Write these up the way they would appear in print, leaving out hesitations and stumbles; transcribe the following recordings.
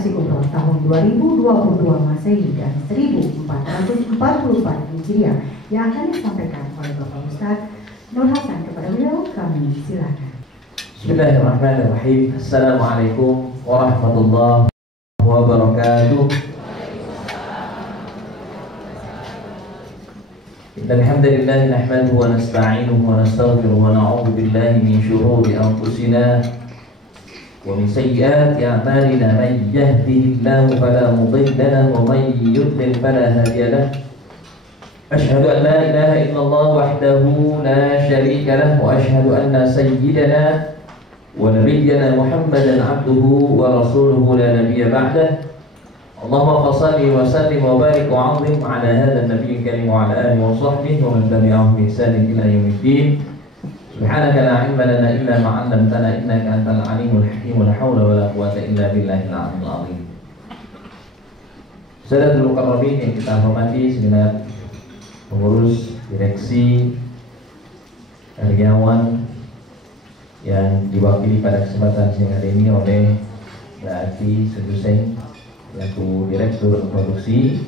Haji Umroh tahun 2022 Masehi dan 1444 Hijriah yang akan disampaikan oleh Bapak Ustadz Nur Hasan. Kepada beliau kami silakan. Bismillahirrahmanirrahim. Assalamualaikum warahmatullahi wabarakatuh. Alhamdulillah nahmaduhu wa nasta'inuhu wa nastaghfiruhu wa na'udzu billahi min shururi anfusina wa min sayyiati a'malina. Man yahdihillahu fala mudilla lahu wa man yudlil fala hadiya lahu. Asyhadu an la ilaha illallah wahdahu la syarika lahu wa asyhadu anna sayyidana wa nabiyyana Muhammadan abduhu wa rasuluhu la nabiyya ba'dahu. Allahumma salli wa sallim wa barik wa 'azim 'ala hadzal nabiyil karim wa 'ala alihi wa sahbihi wa man tabi'ahum bi ihsan ila yaumiddin. Subhanaka la 'ilma lana illa ma 'allamtana innaka antal 'alimul hakim. La haula wa la quwwata illa billahil 'aliyyil 'azim. Saudaratul mukarramin yang kita hormati, segenap pengurus, direksi, karyawan yang diwakili pada kesempatan siang hari ini oleh Mbak Ati Suduseng selaku Direktur Produksi,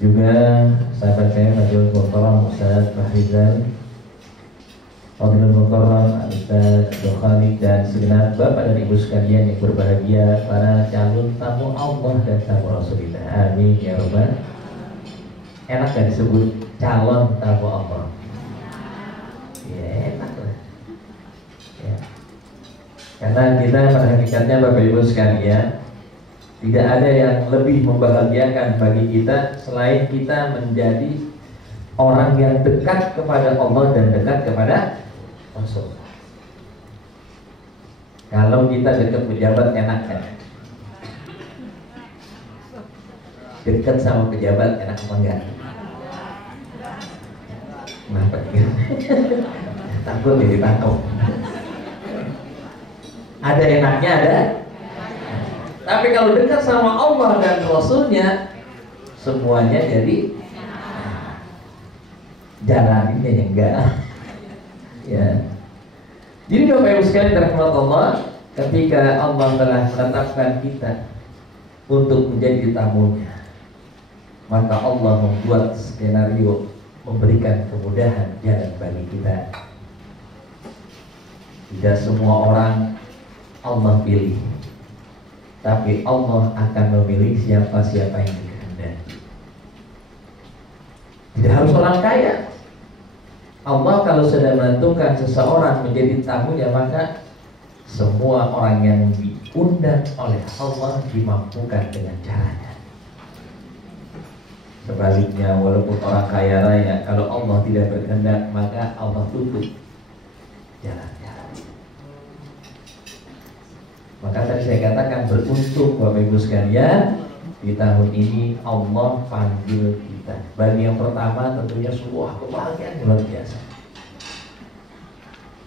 juga sahabat saya Fadilul Mukarram Ustaz Bahrizal, Fadilul Mukarram Ustaz Abdul Khalid, dan segenap Bapak dan Ibu sekalian yang berbahagia, para calon tamu Allah dan tamu Rasulullah. Amin ya Rabbal. Enak kan disebut calon tamu Allah? Ya enak lah ya. Karena kita pada hakikatnya Bapak Ibu sekalian, tidak ada yang lebih membahagiakan bagi kita selain kita menjadi orang yang dekat kepada Allah dan dekat kepada Rasul. Kalau kita dekat pejabat enak kan? Dekat sama pejabat enak apa enggak? Kenapa gitu? Takut jadi takut. Ada enaknya ada. Tapi kalau dekat sama Allah dan Rasulnya, semuanya jadi jalaninnya yang enggak. Ya. Jadi Bapak Ibu sekalian dirahmati Allah, ketika Allah telah menetapkan kita untuk menjadi tamunya, maka Allah membuat skenario, memberikan kemudahan jalan bagi kita. Tidak semua orang Allah pilih, tapi Allah akan memilih siapa-siapa yang dikehendaki. Tidak harus orang kaya. Allah kalau sudah menentukan seseorang menjadi tamunya, maka semua orang yang diundang oleh Allah dimampukan dengan caranya. Sebaliknya, walaupun orang kaya raya, kalau Allah tidak berkehendak, maka Allah tutup jalan-jalan. Maka tadi saya katakan beruntung Bapak Ibu sekalian, di tahun ini Allah panggil kita. Bagi yang pertama tentunya sebuah kebahagiaan luar biasa.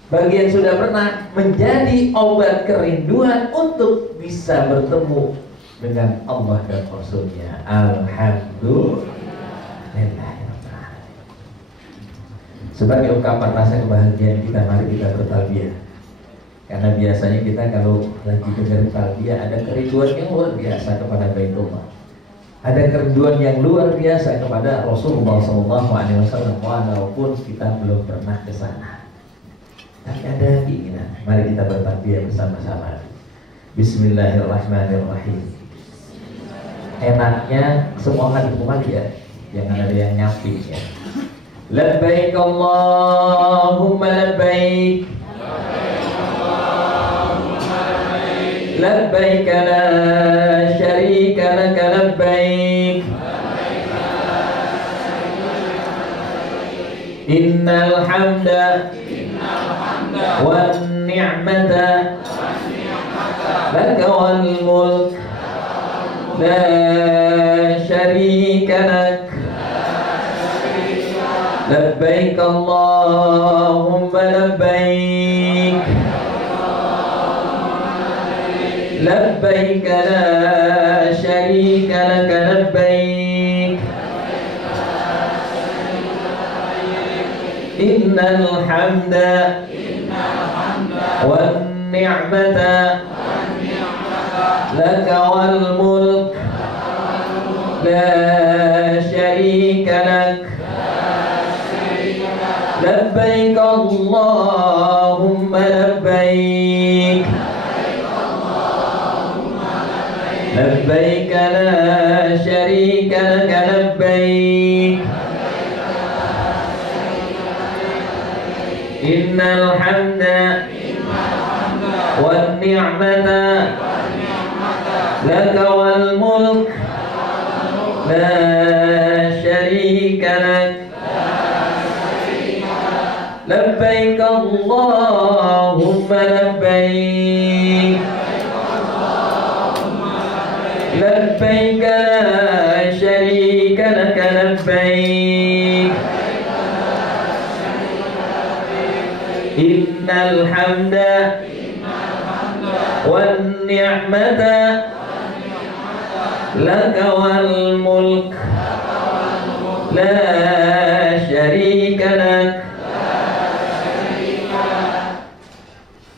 Bagi yang sudah pernah menjadi obat kerinduan untuk bisa bertemu dengan Allah dan Rasulnya, alhamdulillah. Sebagai ungkapan rasa kebahagiaan kita, mari kita bertalbiyah. Karena biasanya kita kalau lagi dengar talbiyah ada kerinduan yang luar biasa kepada Baitullah, ada kerinduan yang luar biasa kepada Rasulullah SAW, walaupun kita belum pernah ke sana. Tapi ada keinginan. Mari kita bertalbiyah bersama-sama. Bismillahirrahmanirrahim. Enaknya semua kali ya, jangan ada yang nyamping ya. Labbaik Allahumma labbaik, labbaik la syarika laka labbaik, innal hamda wan ni'mata laka wal mulk la syarika lak, labbaik Allahumma labbaik, labbaik la syarika laka labbaik, innal hamda wan ni'mata laka wal mulk la syarika lak labbaik Allahumma labbaik labbaik la syarika laka labbaik innal hamda wan ni'mata laka wal mulk la syarika lak labbaik Allahumma labbaik labbaik la syarika lak labbaik innal hamda wan ni'mata laka wal mulk la syarika lak.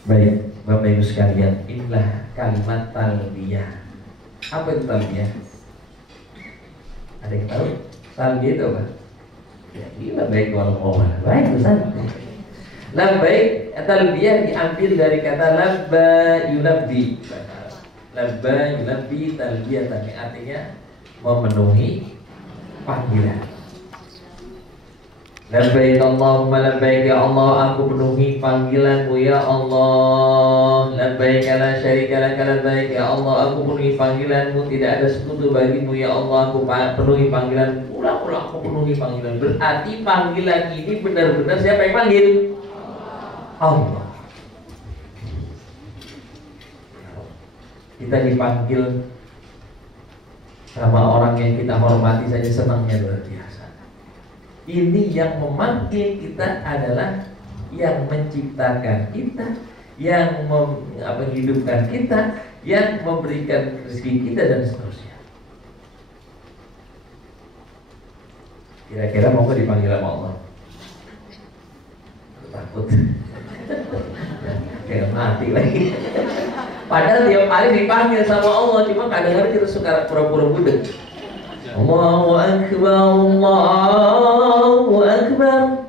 Baik, Bapak Ibu sekalian, inilah kalimat talbiyah. Apa itu talbiyah? Ada yang tahu? Talbiyah itu apa? Ya, labbaik wal qawmal. Baik, Ustaz. Labbaik, talbiyah diambil dari kata labba yulabbi. Labba yulabbi talbiyah, tapi artinya memenuhi panggilan. Labbaik Allahumma labbaik, ya Allah aku penuhi panggilanmu ya Allah. Labbaik la syarika lak labbaik, ya Allah aku penuhi panggilanmu, tidak ada sekutu bagimu ya Allah aku penuhi panggilanmu. Ulang-ulang aku penuhi panggilan. Berarti panggilan ini benar-benar siapa yang panggil? Allah. Kita dipanggil sama orang yang kita hormati saja senangnya luar biasa. Ini yang memanggil kita adalah yang menciptakan kita, yang menghidupkan kita, yang memberikan rezeki kita dan seterusnya. Kira-kira mau nggak dipanggil sama Allah? Takut. Kayak mati lagi. Padahal tiap hari dipanggil sama Allah, cuma kadang-kadang kita suka pura-pura budek. Allahu Akbar, Allahu Akbar.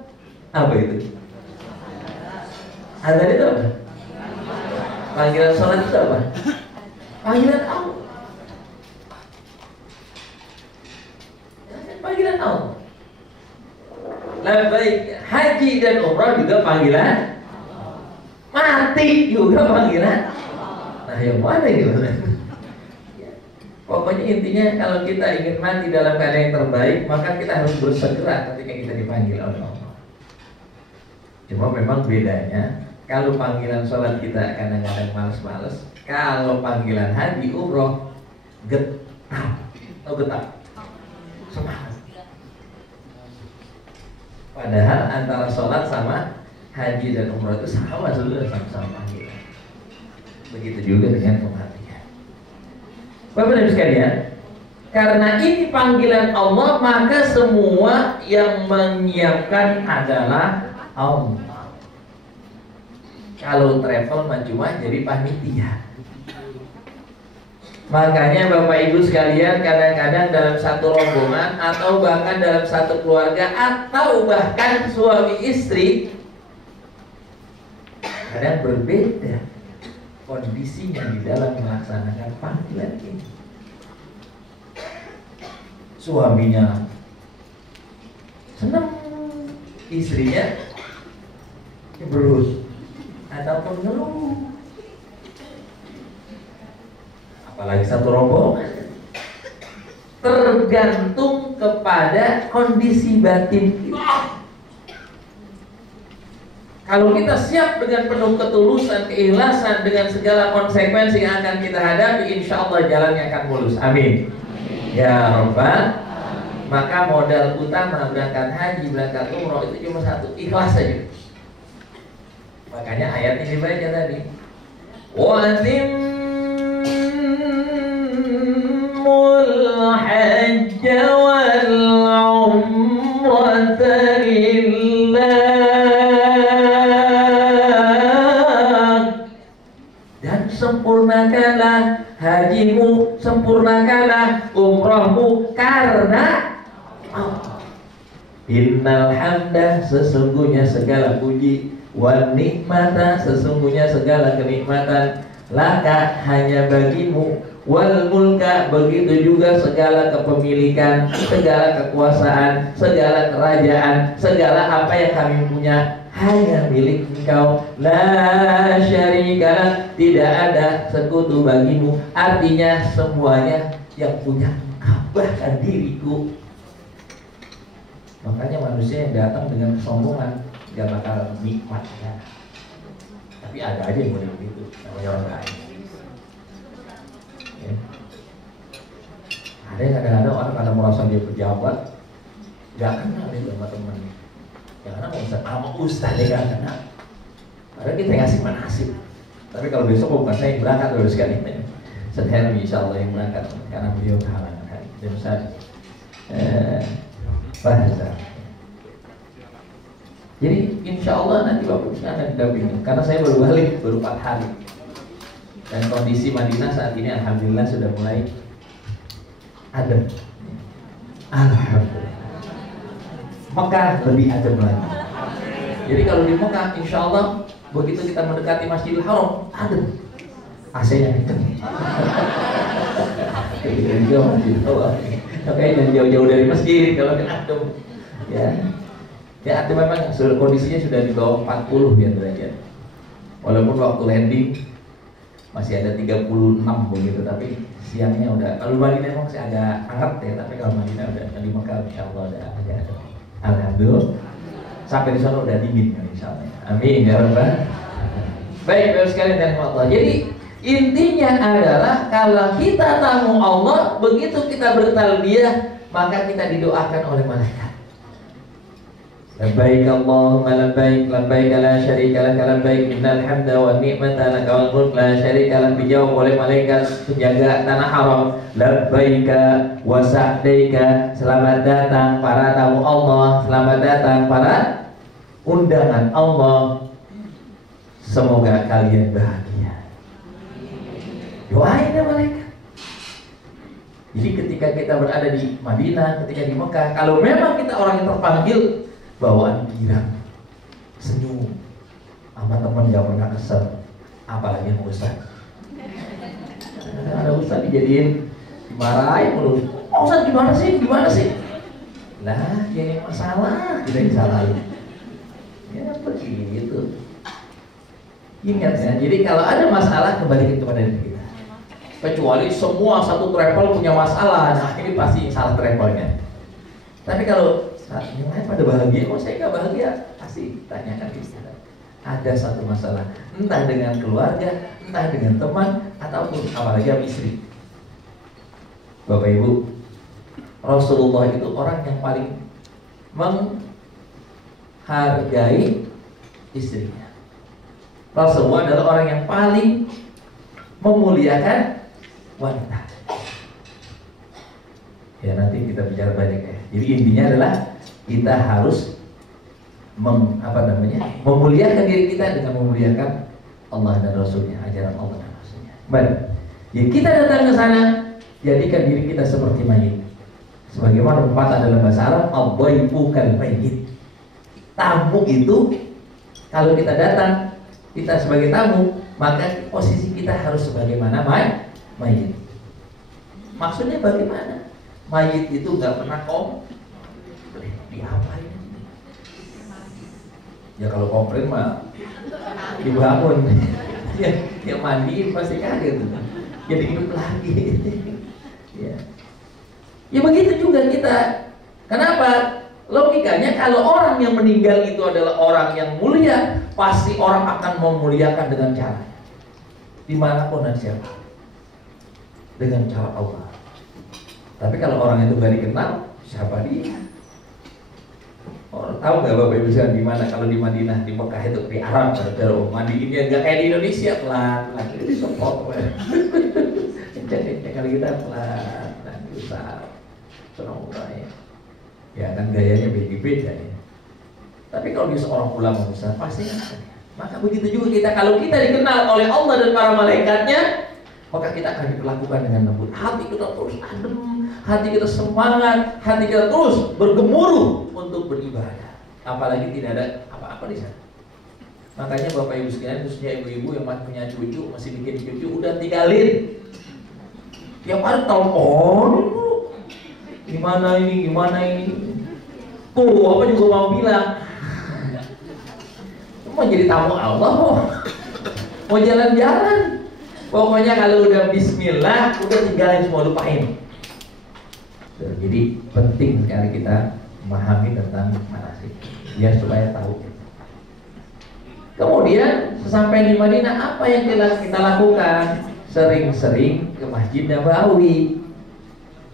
Apa itu? Azan itu apa? Panggilan sholat itu apa? Panggilan Allah. Panggilan Allah. Labbaik, haji dan umrah juga panggilan. Mati juga panggilan. Nah, yang mana ini? Pokoknya intinya kalau kita ingin mati dalam keadaan yang terbaik, maka kita harus bersegera ketika kita dipanggil oleh Allah. Cuma memang bedanya, kalau panggilan sholat kita kadang-kadang males-males, kalau panggilan haji umroh getah, atau getah, semangat. Padahal antara sholat sama haji dan umroh itu sama sebenarnya, sama-sama panggilan. Begitu juga dengan kematian. Bapak dan Ibu sekalian, karena ini panggilan Allah, maka semua yang menyiapkan adalah Allah. Kalau travel cuma jadi panitia. Makanya Bapak Ibu sekalian, kadang-kadang dalam satu rombongan atau bahkan dalam satu keluarga atau bahkan suami istri, kadang berbeda kondisinya di dalam melaksanakan panggilan ini. Suaminya senang, istrinya berus ataupun ngeluh. Apalagi satu rombongan, tergantung kepada kondisi batin kita. Kalau kita siap dengan penuh ketulusan, keikhlasan, dengan segala konsekuensi yang akan kita hadapi, insya Allah jalannya akan mulus. Amin. Ya Rabbal. Maka modal utama berangkat haji, berangkat umroh itu cuma satu, ikhlas saja. Makanya ayat ini dibaca tadi. Wa'timmul hajja wal umrata lillah. Sempurnakanlah hajimu, sempurnakanlah umrohmu karena Allah. Innal hamda, sesungguhnya segala puji, wan nikmata, sesungguhnya segala kenikmatan, laka, hanya bagimu, wal mulka, begitu juga segala kepemilikan, segala kekuasaan, segala kerajaan, segala apa yang kami punya hanya milik Engkau. La syarika, tidak ada sekutu bagimu. Artinya semuanya yang punya Engkau, bahkan diriku. Makanya manusia yang datang dengan kesombongan gak bakal nikmat ya. Tapi ada aja yang model begitu, namanya orang lain ya. Ada yang kadang-kadang orang kadang merasa dia pejabat, gak kenal dia sama temen. Ya karena sama ustaz dia gak kenal. Padahal kita ngasih manasib. Tapi kalau besok bukan saya yang berangkat terus sekali. Saya insya Allah yang berangkat karena beliau kehalangan. Dan Ustaz bahasa. Jadi insya Allah nanti Bapak akan didampingi. Karena saya baru balik, baru 4 hari. Dan kondisi Madinah saat ini alhamdulillah sudah mulai adem. Alhamdulillah. Mekah lebih adem lagi. Jadi kalau di Mekah insya Allah begitu kita mendekati Masjidil Haram adem. AC-nya kenceng. Makanya jangan jauh-jauh dari masjid kalau adem. Ya adem memang kondisinya sudah di bawah 40 ya derajat. Walaupun waktu landing masih ada 36 begitu, tapi siangnya udah. Kalau Madinah memang masih agak hangat ya, tapi kalau Madinah udah di Mekah insya Allah udah agak adem. Alhamdulillah. Sampai di sana udah dingin kan insya Allah. Amin ya Rabbal. Baik, baik sekali dan Allah. Jadi intinya adalah kalau kita tamu Allah, begitu kita bertalbiyah, maka kita didoakan oleh malaikat. Labbaik Allahumma labbaik, labbaik la syarika lak, labbaik innal hamda wan ni'mata lak wal mulk la syarika lak, dijawab oleh malaikat penjaga tanah haram. Labbaika wa sa'daika, selamat datang para tamu Allah, selamat datang para undangan Allah. Semoga kalian bahagia. Doain ya malaikat. Jadi ketika kita berada di Madinah, ketika di Mekah, kalau memang kita orang yang terpanggil, bawaan girang, senyum, sama teman gak pernah kesel, apalagi yang ustaz. Ada ustaz dijadiin, dimarahin terus. Oh, ustaz gimana sih? Lah, ya masalah kita disalahin. Ya begitu. Ingat ya, jadi kalau ada masalah kembalikan kepada diri kita. Kecuali semua satu travel punya masalah, nah ini pasti salah travelnya. Tapi kalau yang lain pada bahagia, saya nggak bahagia, pasti tanyakan kita. Ada satu masalah, entah dengan keluarga, entah dengan teman, ataupun apalagi istri. Bapak Ibu, Rasulullah itu orang yang paling menghargai istrinya. Rasulullah adalah orang yang paling memuliakan wanita. Ya nanti kita bicara banyak ya. Jadi intinya adalah kita harus memuliakan diri kita dengan memuliakan Allah dan Rasulnya, ajaran Allah dan Rasulnya. Baik. Jadi kita datang ke sana, jadikan diri kita seperti mayit. Sebagaimana pepatah dalam bahasa Arab, ad-dhaifu kal mayyit. Tamu itu kalau kita datang, kita sebagai tamu, maka posisi kita harus sebagaimana mayit. Maksudnya bagaimana? Mayit itu nggak pernah diapain? Ya kalau komplain mah dibangun, ya mandiin pasti kaget, jadi hidup lagi. Ya begitu juga kita. Kenapa? Logikanya kalau orang yang meninggal itu adalah orang yang mulia, pasti orang akan memuliakan dengan cara dimanapun dan siapa, dengan cara Allah. Tapi kalau orang itu gak dikenal, siapa dia? Orang tahu nggak Bapak Ibu sekalian di mana? Kalau di Madinah, di Mekah itu di Arab, kalau mandiinnya nggak kayak di Indonesia, pelan, itu support. Kalau kita pelan, usah senang ya kan gayanya beda-beda ya. Tapi kalau dia seorang ulama besar pasti kan. Maka begitu juga kita, kalau kita dikenal oleh Allah dan para malaikatnya, maka kita akan diperlakukan dengan lembut. Hati kita terus adem, hati kita semangat, hati kita terus bergemuruh untuk beribadah. Apalagi tidak ada apa-apa di sana. Makanya Bapak Ibu sekalian, khususnya ibu-ibu yang masih punya cucu, masih bikin cucu, udah tinggalin. Tiap hari telepon, gimana ini. Tuh, apa juga mau bilang. Mau jadi tamu Allah, mau jalan-jalan. Pokoknya kalau udah bismillah, udah tinggalin semua, lupain. Jadi penting sekali kita memahami tentang manasik, biar supaya tahu. Kemudian sampai di Madinah, apa yang kita lakukan? Sering-sering ke Masjid Nabawi.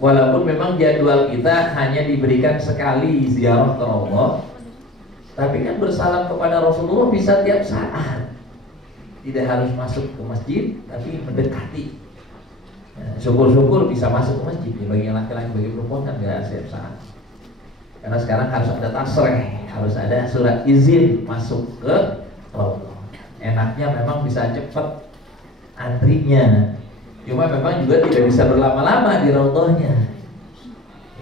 Walaupun memang jadwal kita hanya diberikan sekali ziarah ke Allah, tapi kan bersalam kepada Rasulullah bisa tiap saat. Tidak harus masuk ke masjid, tapi mendekati. Syukur-syukur bisa masuk ke masjid. Bagi laki-laki, bagi perempuan kan tidak setiap saat. Karena sekarang harus ada tasreh, harus ada surat izin masuk ke Rasulullah. Enaknya memang bisa cepat antrinya. Cuma memang juga tidak bisa berlama-lama di Rasulullah-nya.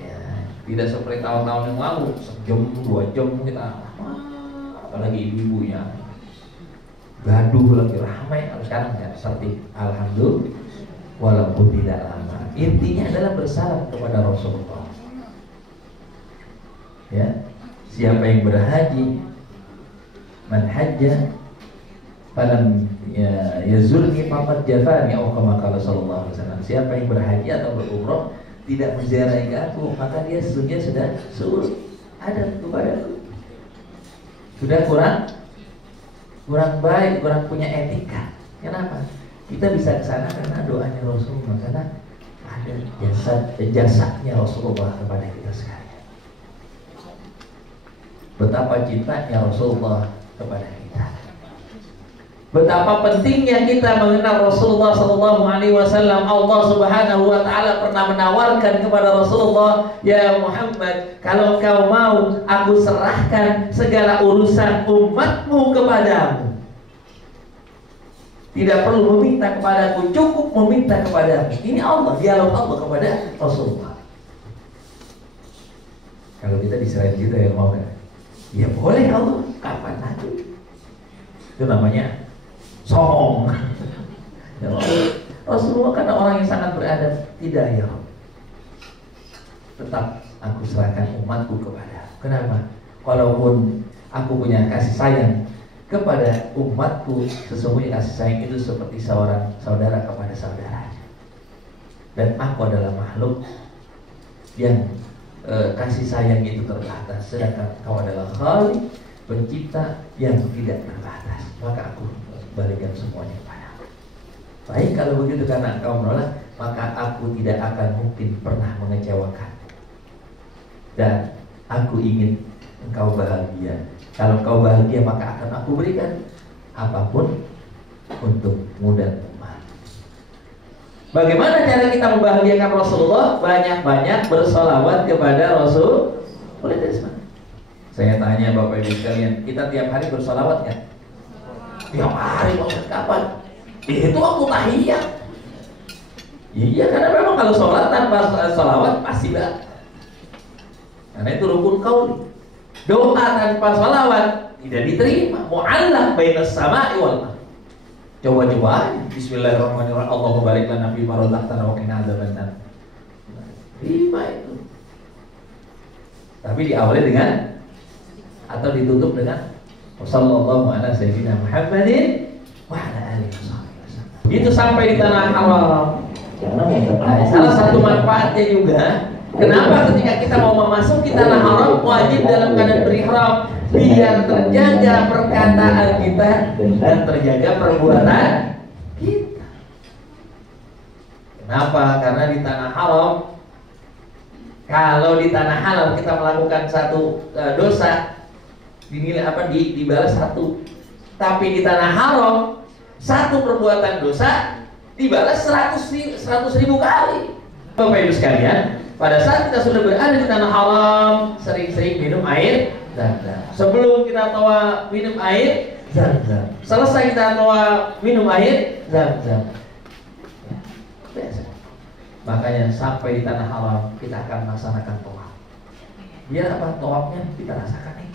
Ya, tidak seperti tahun-tahun yang lalu, sejam, 2 jam kita lama, apalagi ibu-ibunya. Gaduh lagi ramai. Kalau sekarang ya seperti alhamdulillah, walaupun tidak lama. Intinya adalah bersalam kepada Rasulullah. Ya, siapa yang berhaji, man hajja falam yazurni faqad jafani, atau kama qala sallallahu alaihi wasallam. Siapa yang berhaji atau berumrah tidak menziarahi aku, maka dia sesungguhnya sudah suul adab kepadaku. Sudah kurang baik, kurang punya etika. Kenapa? Kita bisa ke sana karena doanya Rasulullah, karena ada jasanya Rasulullah kepada kita sekalian. Betapa cintanya Rasulullah kepada kita. Betapa pentingnya kita mengenal Rasulullah SAW. Allah Subhanahu Wa Taala pernah menawarkan kepada Rasulullah, ya Muhammad, kalau kau mau, aku serahkan segala urusan umatmu kepadamu. Tidak perlu meminta kepadaku, cukup meminta kepadamu. Ini Allah, dialog Allah kepada Rasulullah. Kalau kita diserahin gitu ya mau kan? Ya boleh Allah, kapan nanti? Itu namanya sombong. Ya, Rasulullah karena orang yang sangat beradab, tidak ya Allah, tetap aku serahkan umatku kepada. Kenapa? Walaupun aku punya kasih sayang kepada umatku, sesungguhnya kasih sayang itu seperti seorang saudara kepada saudaranya. Dan aku adalah makhluk yang kasih sayang itu terbatas, sedangkan kau adalah Khalik, pencipta yang tidak terbatas. Maka aku balikan semuanya padamu. Baik kalau begitu, karena engkau menolak, maka aku tidak akan mungkin pernah mengecewakan. Dan aku ingin engkau bahagia. Kalau engkau bahagia, maka akan aku berikan apapun untuk dan umat. Bagaimana cara kita membahagiakan Rasulullah? Banyak-banyak bersolawat kepada Rasul. Boleh dari mana? Saya tanya Bapak Ibu sekalian, kita tiap hari bersolawat kan? Tiap hari banget, kapan? Itu aku tahiyat. Iya, karena memang kalau sholat tanpa sholawat pasti banget. Karena itu rukun qauli. Doa tanpa sholawat tidak diterima. Mu'allaq bainas sama'i wal ardh. Coba-coba bismillahirrahmanirrahim. Allahumma barik lana fi ma razaqtana wa qina adzabannar. Terima itu. Tapi diawali dengan atau ditutup dengan sallallahu ala sayyidina Muhammadin wa ala alihi wasallam. Itu sampai di tanah haram. Nah, salah satu manfaatnya juga, kenapa ketika kita mau memasuki tanah haram wajib dalam keadaan berihram, biar terjaga perkataan kita dan terjaga perbuatan kita. Kenapa? Karena di tanah haram, kalau di tanah halal kita melakukan satu dosa, dinilai dibalas 1. Tapi di tanah haram, 1 perbuatan dosa dibalas 100.000 kali. Bapak Ibu sekalian, pada saat kita sudah berada di tanah haram, sering-sering minum air Zam-zam. Sebelum kita tawa minum air Zam-zam. Selesai kita tawa minum air Zam-zam. biasa. Makanya sampai di tanah haram kita akan melaksanakan tawaf. Biar apa? Tawafnya kita rasakan nih.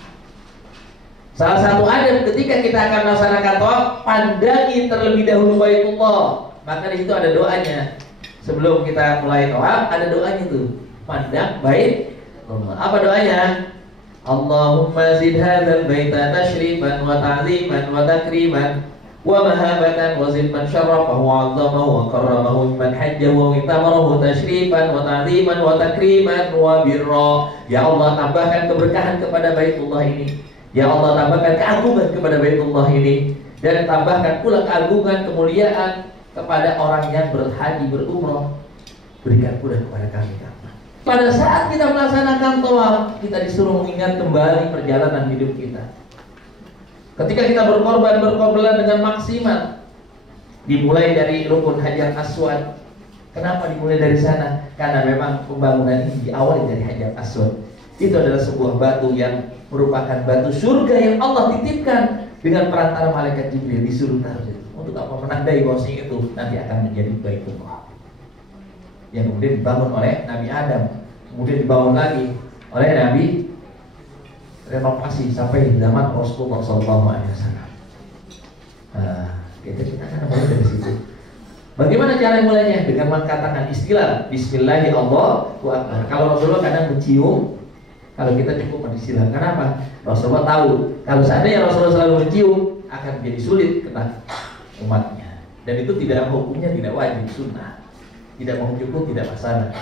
Salah satu adab ketika kita akan melaksanakan tawaf, pandangi terlebih dahulu Baitullah. Maka di situ ada doanya. Sebelum kita mulai tawaf ada doanya tuh. Pandang Baitullah. Apa doanya? Allahumma zid hadzal baita tashrifan wa ta'ziman wa takriman wa mahabatan wa zid man syarrafahu wa 'azzamahu wa karramahu man hajjahu wa itamarahu tashrifan wa ta'ziman wa takriman wa birra. Ya Allah, tambahkan keberkahan kepada Baitullah ini. Ya Allah, tambahkan keagungan kepada Baitullah ini, dan tambahkan pula keagungan kemuliaan kepada orang yang berhaji berumrah. Berikan pula kepada kami. Pada saat kita melaksanakan tawaf, kita disuruh mengingat kembali perjalanan hidup kita. Ketika kita berkorban dengan maksimal, dimulai dari rukun Hajar Aswad. Kenapa dimulai dari sana? Karena memang pembangunan ini diawali dari Hajar Aswad. Itu adalah sebuah batu yang merupakan batu surga yang Allah titipkan dengan perantara malaikat Jibril, disuruh taruh itu. Untuk apa? Menandai bahwasanya itu nanti akan menjadi Baitullah, yang kemudian dibangun oleh Nabi Adam, kemudian dibangun lagi oleh Nabi, renovasi sampai zaman Rasulullah SAW. Kita akan mulai dari situ. Bagaimana cara mulainya? Dengan mengatakan istilah Bismillahirrahmanirrahim. Kalau Rasulullah kadang mencium, kalau kita cukup beristilah. Kenapa? Rasulullah tahu kalau seandainya Rasulullah selalu mencium akan menjadi sulit kena umatnya. Dan itu tidak, hukumnya tidak wajib, sunnah. Tidak mau cukup, tidak masalah.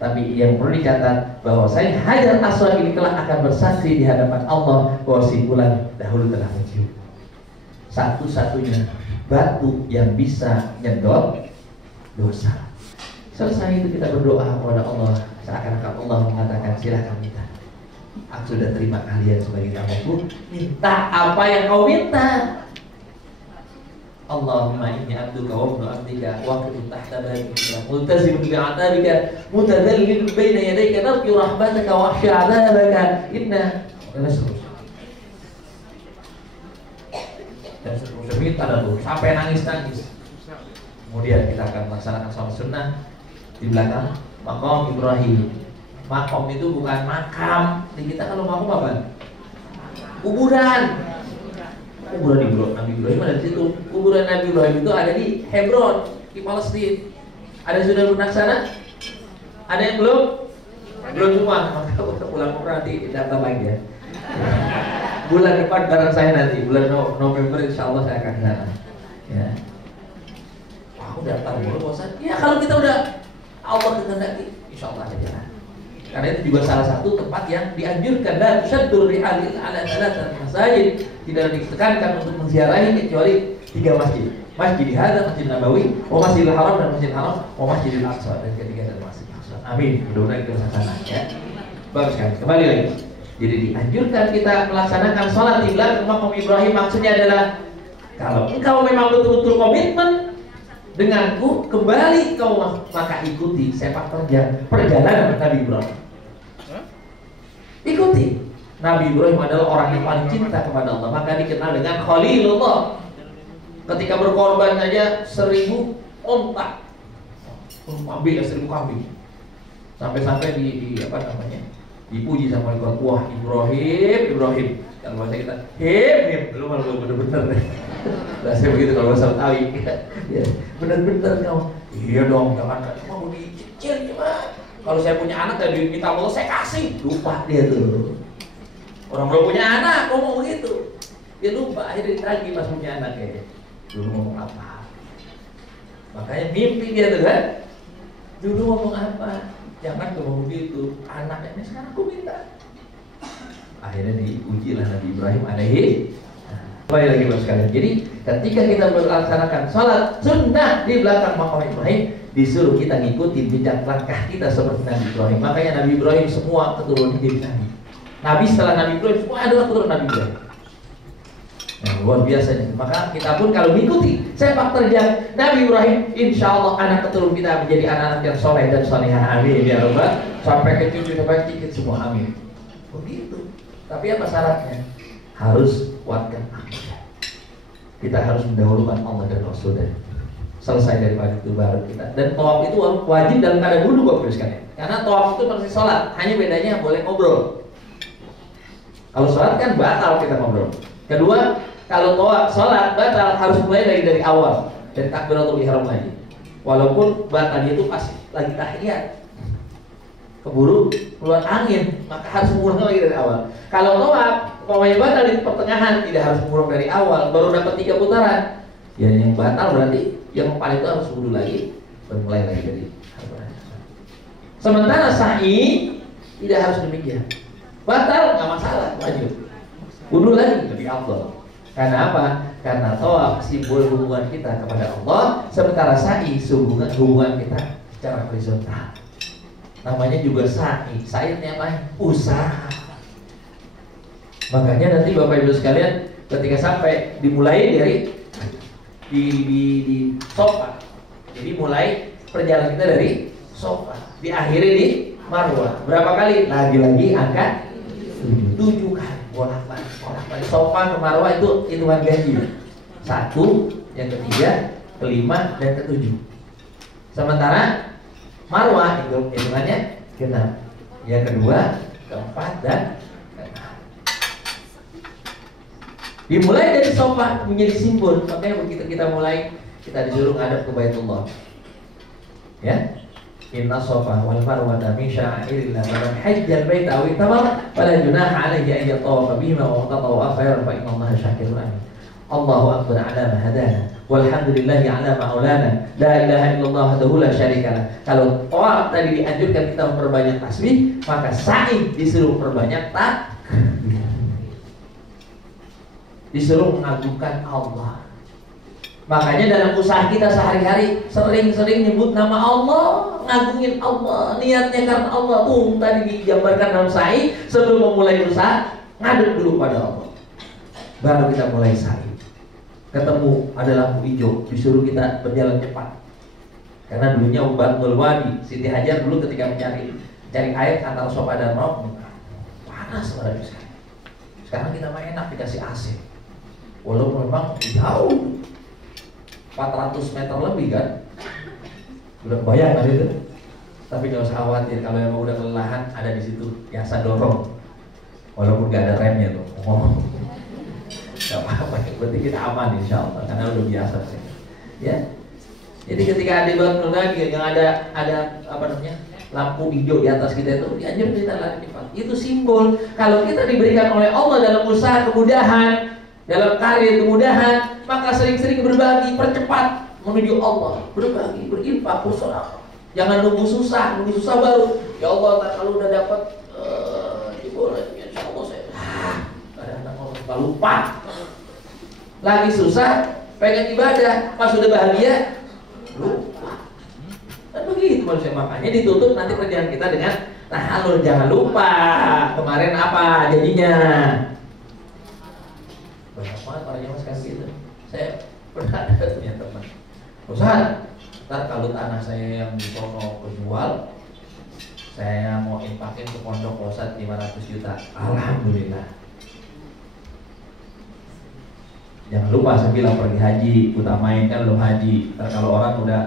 Tapi yang perlu dicatat bahwa saya Hajar Aswad ini kelak akan bersaksi di hadapan Allah bahwa si fulan dahulu telah mencium. Satu-satunya batu yang bisa nyedot dosa. Selesai itu kita berdoa kepada Allah, seakan-akan Allah mengatakan silakan minta. Aku sudah terima kalian sebagai tamuku. Minta apa yang kau minta. Allahumma inni abduka wa ibnu abdika wa kuntu tahta babika multazimun bi'atabika mutadallilun baina yadayka narju rahmataka wa akhsha 'adzabaka inna dan seterusnya minta lalu sampai nangis-nangis. Kemudian kita akan melaksanakan sholat sunnah di belakang makam Ibrahim. Makam itu bukan makam. Di kita kalau makam apa? Kuburan. Kuburan Nabi Ibrahim ada di situ. Kuburan Nabi Ibrahim itu ada di Hebron, di Palestina. Ada yang sudah lunak sana? Ada yang belum? Belum semua. Maka pulang nanti datang lagi ya. Bulan depan bareng saya nanti, bulan November insya Allah saya akan sana. Ya. Aku daftar dulu bosan. Ya kalau kita udah Allah kehendaki, insya Allah ada jalan. Karena itu juga salah satu tempat yang dianjurkan dan syaddur rihalil ala thalathati masajid. Tidak ditekankan untuk menziarahi kecuali 3 masjid. Masjid Hadza, Masjid Nabawi, Masjidil Haram dan Masjidil Haram, Masjidil Aqsa, dan ketiga dari Masjid Aqsa. Amin. Mudah-mudahan kita sana ya. Bagus sekali. Kembali lagi. Jadi dianjurkan kita melaksanakan sholat di belakang makam Ibrahim. Maksudnya adalah kalau engkau memang betul-betul komitmen denganku, kembali kau maka ikuti sepak terjang perjalanan Nabi Ibrahim. Ikuti. Nabi Ibrahim adalah orang yang paling cinta kepada Allah, maka dikenal dengan Khalilullah. Ketika berkorban saja 1000 onta, kambing, 1000 kambing, sampai-sampai di apa namanya, dipuji sama Allah. Wah Ibrahim. Kalau bahasa kita, belum bener-bener. Bahasa begitu kalau bahasa Betawi. Ya, bener-bener kamu. Iya dong, jangan mau dicicil gimana? Kalau saya punya anak dan minta Allah saya kasih, lupa dia tuh. Orang belum punya anak ngomong begitu, dia lupa. Akhirnya ditagih pas punya anak ya. Dulu ngomong apa? Makanya mimpi dia tuh kan. Dulu ngomong apa? Jangan ngomong begitu. Anaknya ini sekarang aku minta. Akhirnya diujilah Nabi Ibrahim alaihi. Kembali lagi bos sekalian. Jadi ketika kita melaksanakan sholat sunnah di belakang makam Ibrahim, disuruh kita ngikutin jejak langkah kita seperti Nabi Ibrahim. Makanya Nabi Ibrahim semua keturunan jadi nabi. Nabi setelah Nabi Ibrahim semua adalah keturunan Nabi Ibrahim. Nah, luar biasa. Maka kita pun kalau mengikuti sepak terjang Nabi Ibrahim, insya Allah anak keturunan kita menjadi anak-anak yang soleh dan solehah. Amin ya Rabbal. Sampai ke cucu sampai cicit semua. Amin. Begitu. Tapi apa syaratnya? Harus kuatkan akidah. Kita harus mendahulukan Allah dan Rasul. selesai daripada itu baru kita. Dan tawaf itu wajib dalam keadaan wudhu Bapak sekalian. Karena tawaf itu persis sholat, hanya bedanya boleh ngobrol. Kalau sholat kan batal kita ngobrol. Kedua, kalau tawaf sholat batal harus mulai dari awal, dari takbiratul ihram lagi. Walaupun batalnya itu pas lagi tahiyat, keburu keluar angin, maka harus mengulang lagi dari awal. Kalau tawaf, pokoknya batal di pertengahan, tidak harus mengulang dari awal, baru dapat 3 putaran. Ya yang batal berarti yang paling itu harus wudhu lagi, bermulai lagi dari awal. Sementara sa'i tidak harus demikian. Batal nggak masalah, wajib. Wudhu lagi lebih afdal. Karena apa? Karena tawaf simbol hubungan kita kepada Allah, sementara sa'i hubungan kita secara horizontal. Namanya juga sa'i. Sa'i itu apa? Usaha. Makanya nanti Bapak Ibu sekalian ketika sampai dimulai dari di Sofa. Jadi mulai perjalanan kita dari Sofa, diakhiri di Marwah. Berapa kali? Lagi-lagi angka 7 kali. Bolak-balik Sofa ke Marwah itu hitungan ganjil. 1, yang ketiga, kelima, dan ke-7. Sementara Marwah itu hitungannya genap. Yang kedua, keempat, dan ke-6. Dimulai dari Sofa menjadi simbol. Makanya begitu kita mulai, kita disuruh ngadep ke Baitullah. Ya. Inna Sofa wal Marwata min sya'airillah man hajjal baita aw itamara fala junaha 'alaihi an yatawafa bihima wa tatawwa khairan fa inna Allaha syakirun alim. Allahu akbar 'ala ma hadana walhamdulillahi 'ala ma aulana la ilaha illallah wahdahu la syarikalah. Kalau tawaf tadi dianjurkan kita memperbanyak tasbih, maka sa'i disuruh perbanyak takbir. Disuruh mengagungkan Allah. Makanya dalam usaha kita sehari-hari sering-sering nyebut nama Allah, ngagungin Allah, niatnya karena Allah. Tuh tadi digambarkan dalam sa'i, sebelum memulai usaha ngadep dulu pada Allah, baru kita mulai sa'i. Ketemu ada lampu hijau, disuruh kita berjalan cepat. Karena dulunya Batnul Wadi, Siti Hajar dulu ketika mencari air antara Sofa dan Marwah, panas pada sekali. Sekarang kita main enak dikasih AC, walaupun memang jauh 400 meter lebih kan, udah bayang kan itu. Tapi nggak usah khawatir, kalau emang udah kelelahan ada di situ biasa dorong, walaupun nggak ada remnya tuh. Nggak apa-apa, berarti kita aman insya Allah karena udah biasa sih. Ya, jadi ketika ada bangun lagi yang ada apa namanya lampu hijau di atas kita itu dianjurkan kita lari cepat. Itu simbol kalau kita diberikan oleh Allah dalam usaha kemudahan, dalam karir kemudahan, maka sering-sering berbagi, percepat menuju Allah, berbagi, berinfak, bersedekah. Jangan nunggu susah baru. Ya Allah, kalau udah dapat boleh, insya Allah saya. Kadang-kadang orang lupa. Lagi susah, pengen ibadah, pas udah bahagia, lupa. Dan begitu manusia, makanya ditutup nanti perjalanan kita dengan tahalul. Jangan lupa kemarin apa jadinya. Banyak banget orang yang sekarang gitu. Saya pernah ada punya teman, Ustaz, ntar kalau tanah saya yang di sono kejual, saya mau impakin ke pondok Ustaz 500 juta. Alhamdulillah. Jangan lupa saya bilang pergi haji, utamain kan belum haji. Ntar kalau orang udah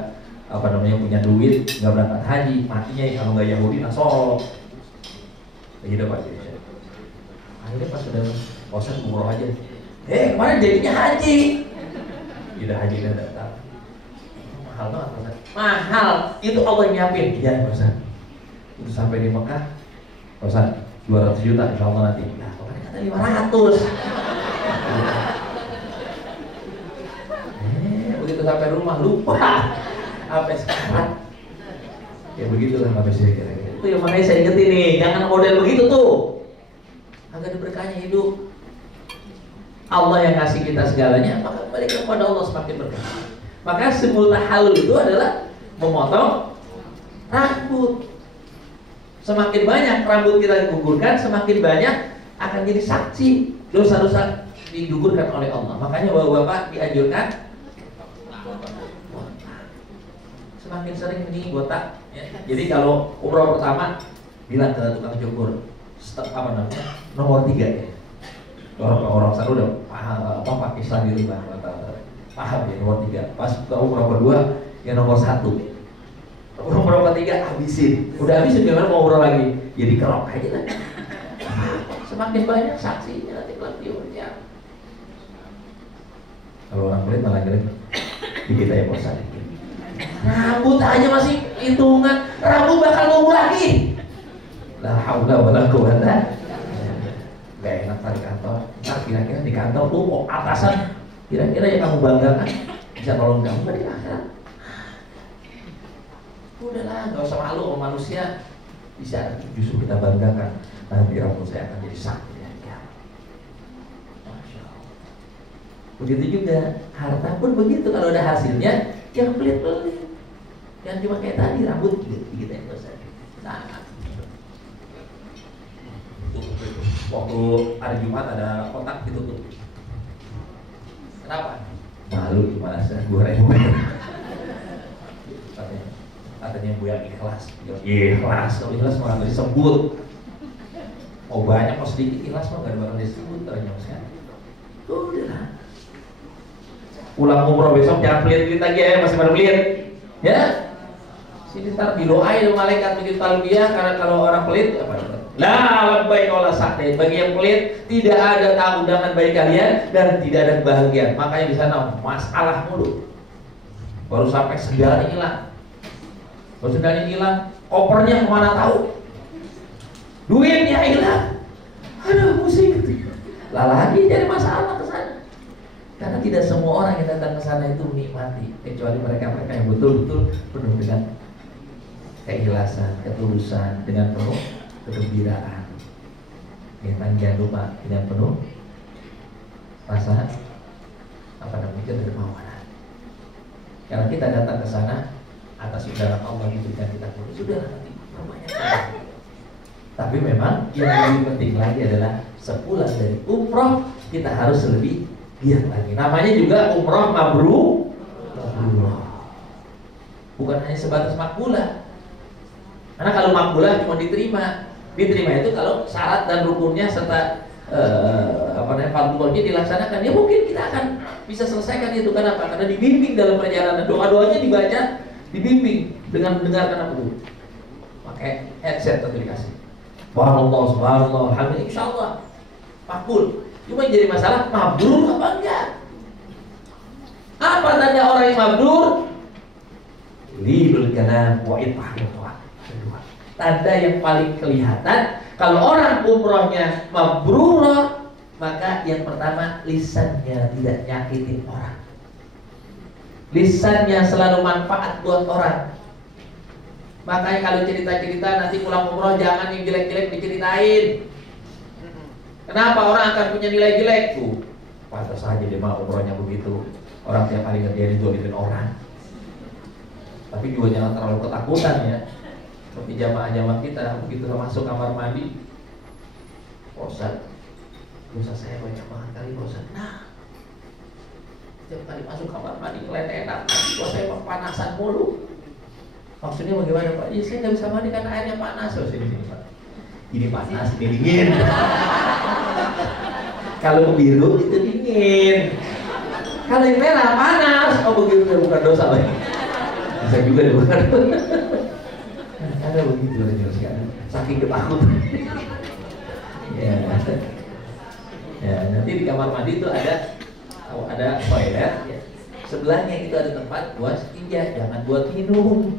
apa namanya punya duit nggak berangkat haji, matinya kalau nggak Yahudi Nasoro. Begitu Pak. Akhirnya pas sudah Ustaz umroh aja. Kemarin jadinya haji. Tidak haji dan datang. Mahal banget Ustaz. Mahal. Itu Allah nyiapin. Iya Ustaz. Itu sampai di Mekah, Ustaz 200 juta insya Allah nanti. Nah, kemarin kata 500. Begitu sampai rumah lupa. Sampai sekarang. Ya begitulah manusia kira-kira. Itu yang makanya saya ingetin nih, jangan model begitu tuh. Agar berkahnya hidup. Allah yang kasih kita segalanya, maka balik kepada Allah semakin berkah. Maka simbol tahallul itu adalah memotong rambut. Semakin banyak rambut kita digugurkan, semakin banyak akan jadi saksi dosa-dosa digugurkan oleh Allah. Makanya bapak-bapak dianjurkan semakin sering ini botak. Ya. Jadi kalau umroh pertama bilang ke tukang cukur, apa namanya, nomor 3 ya. Orang sana udah pakai Islam di rumah. paham ya nomor 3. Pas ke umroh kedua yang nomor 1. Umroh ketiga habisin. Udah habisin gimana mau umroh lagi? Jadi kerok aja lah. Semakin banyak saksinya nanti kelak di umurnya. Kalau orang pelit malah jelek. Di kita ya bosan. Rambut aja masih hitungan, rambut bakal tumbuh lagi. La haula wala quwata. Gak enak di kantor. Nah, kira-kira di kantor tuh kok atasan kira-kira yang kamu banggakan bisa nolong kamu nggak di akhirat? Udahlah, nggak usah malu sama manusia. Bisa justru kita banggakan. Nanti rambut saya akan jadi sakti ya. Masya Allah. Begitu juga harta pun begitu, kalau ada hasilnya yang pelit-pelit. Yang cuma kayak tadi rambut gitu yang dosa. Nah, waktu hari Jumat ada kotak gitu tuh. Kenapa? Malu gimana sih? 2.000. Katanya Bu yang ikhlas. Ikhlas, kalau ikhlas malah nggak disebut. Mau banyak mau sedikit ikhlas mah nggak bakal disebut ternyata kan. Udah lah. Pulang umroh besok jangan pelit-pelit lagi ya, masih pada pelit. Ya. Sini ntar didoain oleh malaikat begitu talbiyah, karena kalau orang pelit apa? La labbaik wala sa'daik. Bagi yang pelit tidak ada keundangan bagi kalian dan tidak ada kebahagiaan. Makanya di sana masalah mulu. Baru sampai segalanya hilang. Baru segalanya hilang, kopernya kemana tahu? Duitnya hilang. Aduh pusing gitu. Lah lagi jadi masalah ke sana. Karena tidak semua orang yang datang ke sana itu menikmati, kecuali mereka-mereka yang betul-betul penuh dengan keikhlasan, ketulusan, dengan penuh kegembiraan. Memang jangan lupa dengan penuh rasa kedermawanan. Karena kita datang ke sana atas undangan Allah diberikan kita pun sudah nanti perbanyak. Tapi memang yang lebih penting lagi adalah sepulang dari umroh kita harus lebih giat lagi. Namanya juga umroh mabrur. Bukan hanya sebatas makbulah. Karena kalau makbulah cuma diterima itu kalau syarat dan rukunnya serta fardhunya dilaksanakan, ya mungkin kita akan bisa selesaikan itu. Kenapa? Karena dibimbing dalam perjalanan, doa-doanya dibaca, dibimbing dengan mendengarkan apa itu. Pakai headset atau dikasih. Subhanallah, subhanallah, alhamdulillah, insyaallah makbul. Cuma yang jadi masalah mabrur apa enggak? Apa tanda orang yang mabrur? Lidul kalam wa itahul doa. Tanda yang paling kelihatan kalau orang umrohnya mabrur, maka yang pertama lisannya tidak nyakitin orang. Lisannya selalu manfaat buat orang. Makanya kalau cerita-cerita nanti pulang umroh jangan yang jelek-jelek diceritain. Kenapa orang akan punya nilai jelek tuh? Pantas saja dia mau umrohnya begitu. Orang tiap hari ngerjain dizolimin orang. Tapi juga jangan terlalu ketakutan ya. Seperti jamaah-jamaah kita begitu masuk kamar mandi, Ustaz, dosa saya banyak banget kali Ustaz. Nah, setiap kali masuk kamar mandi keletenan, dosa saya panasan mulu. Maksudnya bagaimana Pak? Ya saya nggak bisa mandi karena airnya panas. Oh, sini Pak. Ini panas, ini dingin. Kalau biru itu dingin. Kalau yang merah panas. Oh begitu, bukan dosa lagi. Bisa juga bukan. Ada begitu aja saking ketakutan. Ya, nanti di kamar mandi itu ada toilet. Ya. Sebelahnya itu ada tempat buat tinja, jangan buat minum.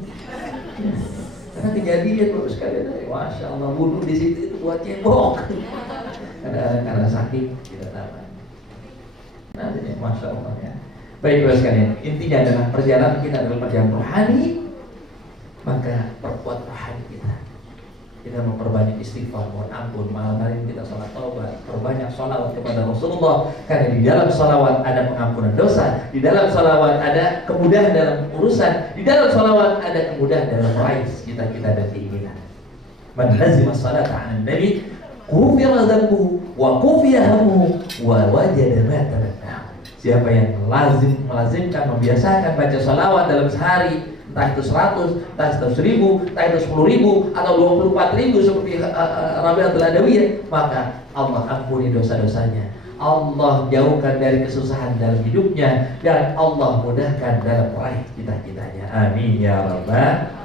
Karena kejadian baru sekali dari Masya Allah wudhu di situ itu buat cebok. Karena saking tidak tahu. Nah, ini Masya Allah ya. Baik bapak sekalian, intinya adalah perjalanan kita adalah perjalanan rohani. Maka perkuat rohani kita. Kita memperbanyak istighfar, mohon ampun, malam hari ini kita sholat taubat, perbanyak sholawat kepada Rasulullah. Karena di dalam sholawat ada pengampunan dosa, di dalam sholawat ada kemudahan dalam urusan, di dalam sholawat ada kemudahan dalam meraih cita-cita dan keinginan. Man lazima sholata 'alan nabi ghufira dzambuhu wa kufiya hammuhu wa wajada ma tamanna. Siapa yang melazimkan, membiasakan baca sholawat dalam sehari, entah itu 100, entah itu 1000, entah itu 10.000 atau 24.000 seperti Rabi'atul Adawiyah, maka Allah ampuni dosa-dosanya. Allah jauhkan dari kesusahan dalam hidupnya, dan Allah mudahkan dalam meraih cita-citanya. Amin ya rabbal